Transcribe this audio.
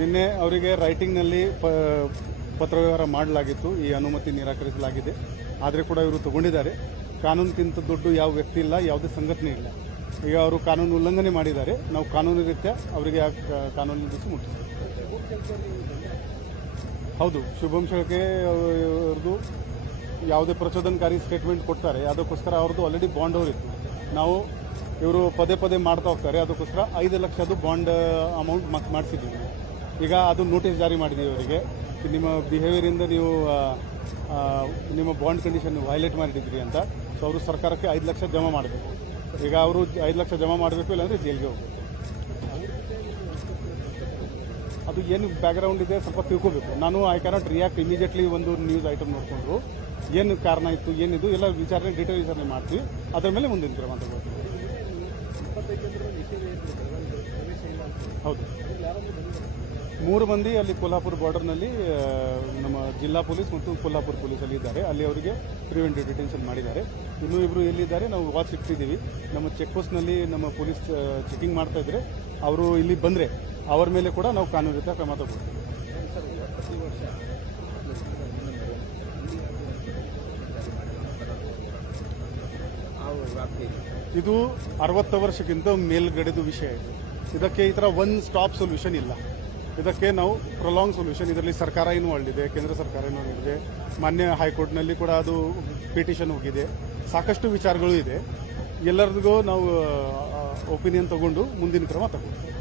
ನಿನ್ನೆ ಅವರಿಗೆ ರೈಟಿಂಗ್ನಲ್ಲಿ ಪ, ಪತ್ರವ್ಯವಹಾರ ಮಾಡಲಾಗಿತ್ತು. ಈ ಅನುಮತಿ ನಿರಾಕರಿಸಲಾಗಿದೆ. ಆದರೆ ಕೂಡ ಇವರು ತಗೊಂಡಿದ್ದಾರೆ. ಕಾನೂನಿಗಿಂತ ದೊಡ್ಡ ಯಾವ ವ್ಯಕ್ತಿ ಇಲ್ಲ, ಯಾವುದೇ ಸಂಘಟನೆ ಇಲ್ಲ. ಈಗ ಅವರು ಕಾನೂನು ಉಲ್ಲಂಘನೆ ಮಾಡಿದ್ದಾರೆ. ನಾವು ಕಾನೂನು ರೀತ್ಯ ಅವರಿಗೆ ಕಾನೂನಿನ ದಿವಸ ಮುಟ್ಟಿಸ್ತೀವಿ. ಹೌದು, ಶುಭಂ ಶೆಳ್ಕೆ ಅವ್ರದ್ದು ಯಾವುದೇ ಪ್ರಚೋದನಕಾರಿ ಸ್ಟೇಟ್ಮೆಂಟ್ ಕೊಡ್ತಾರೆ. ಅದಕ್ಕೋಸ್ಕರ ಅವ್ರದ್ದು ಆಲ್ರೆಡಿ ಬಾಂಡ್ ಅವರಿತ್ತು ನಾವು ಇವರು ಪದೇ ಪದೇ ಮಾಡ್ತಾ ಹೋಗ್ತಾರೆ. ಅದಕ್ಕೋಸ್ಕರ ಐದು ಲಕ್ಷದ್ದು ಬಾಂಡ್ ಅಮೌಂಟ್ ಮತ್ತೆ ಮಾಡಿಸಿದ್ದೀವಿ. ಈಗ ಅದು ನೋಟಿಸ್ ಜಾರಿ ಮಾಡಿದ್ದೀವಿ ಅವರಿಗೆ. ನಿಮ್ಮ ಬಿಹೇವಿಯರಿಂದ ನೀವು ನಿಮ್ಮ ಬಾಂಡ್ ಕಂಡೀಷನ್ ವೈಲೇಟ್ ಮಾಡಿದ್ರಿ ಅಂತ. ಸೊ ಅವರು ಸರ್ಕಾರಕ್ಕೆ ಐದು ಲಕ್ಷ ಜಮಾ ಮಾಡಬೇಕು. ಈಗ ಅವರು ಐದು ಲಕ್ಷ ಜಮಾ ಮಾಡಬೇಕು ಇಲ್ಲಾಂದರೆ ಜೈಲಿಗೆ ಹೋಗಬೇಕು. ಅದು ಏನು ಬ್ಯಾಕ್ಗ್ರೌಂಡ್ ಇದೆ ಸ್ವಲ್ಪ ತಿಳ್ಕೋಬೇಕು. ನಾನು ಐ ಕ್ಯಾನಾಟ್ ರಿಯಾಕ್ಟ್ ಇಮಿಡಿಯೇಟ್ಲಿ ಒಂದು ನ್ಯೂಸ್ ಐಟಮ್ ನೋಡಿಕೊಂಡು ಏನು ಕಾರಣ ಇತ್ತು ಏನಿದು ಎಲ್ಲ ವಿಚಾರಣೆ ಡೀಟೇಲ್ ವಿಚಾರಣೆ ಮಾಡ್ತೀವಿ. ಅದರ ಮೇಲೆ ಮುಂದಿನ ಕ್ರಮ ತಗೋತೀವಿ. ಹೌದು. ಮೂರು ಮಂದಿ ಅಲ್ಲಿ ಕೊಲ್ಹಾಪುರ ಬಾರ್ಡರ್ನಲ್ಲಿ ನಮ್ಮ ಜಿಲ್ಲಾ ಪೊಲೀಸ್ ಮತ್ತು ಕೊಲ್ಹಾಪುರ ಪೊಲೀಸಲ್ಲಿ ಇದ್ದಾರೆ. ಅಲ್ಲಿ ಅವರಿಗೆ ಪ್ರಿವೆಂಟಿವ್ ಡಿಟೆನ್ಷನ್ ಮಾಡಿದ್ದಾರೆ. ಇನ್ನೂ ಇಬ್ಬರು ಎಲ್ಲಿದ್ದಾರೆ, ನಾವು ವಾಚ್ ಇಟ್ಟಿದ್ದೀವಿ. ನಮ್ಮ ಚೆಕ್ ಪೋಸ್ಟ್ನಲ್ಲಿ ನಮ್ಮ ಪೊಲೀಸ್ ಚೆಕಿಂಗ್ ಮಾಡ್ತಾ ಇದ್ದರೆ ಅವರು ಇಲ್ಲಿ ಬಂದರೆ ಅವರ ಮೇಲೆ ಕೂಡ ನಾವು ಕಾನೂನು ಕ್ರಮ ತಗೊಳ್ತೀವಿ. ಇದು ಅರವತ್ತು ವರ್ಷಕ್ಕಿಂತ ಮೇಲ್ಗಡೆದು ವಿಷಯ ಇದು. ಇದಕ್ಕೆ ಈ ಥರ ಒನ್ ಸ್ಟಾಪ್ ಸೊಲ್ಯೂಷನ್ ಇಲ್ಲ. ಇದಕ್ಕೆ ನಾವು ಪ್ರೊಲಾಂಗ್ ಸೊಲ್ಯೂಷನ್ ಇದರಲ್ಲಿ ಸರ್ಕಾರ ಏನು ಇದೆ ಕೇಂದ್ರ ಸರ್ಕಾರ ಏನು ಇದೆ ಮಾನ್ಯ ಹೈಕೋರ್ಟ್ನಲ್ಲಿ ಕೂಡ ಅದು ಪಿಟಿಷನ್ ಹೋಗಿದೆ. ಸಾಕಷ್ಟು ವಿಚಾರಗಳು ಇದೆ. ಎಲ್ಲರಿಗೂ ನಾವು ಒಪಿನಿಯನ್ ತಗೊಂಡು ಮುಂದಿನ ಕ್ರಮ ತಗೊಳ್ತೀವಿ.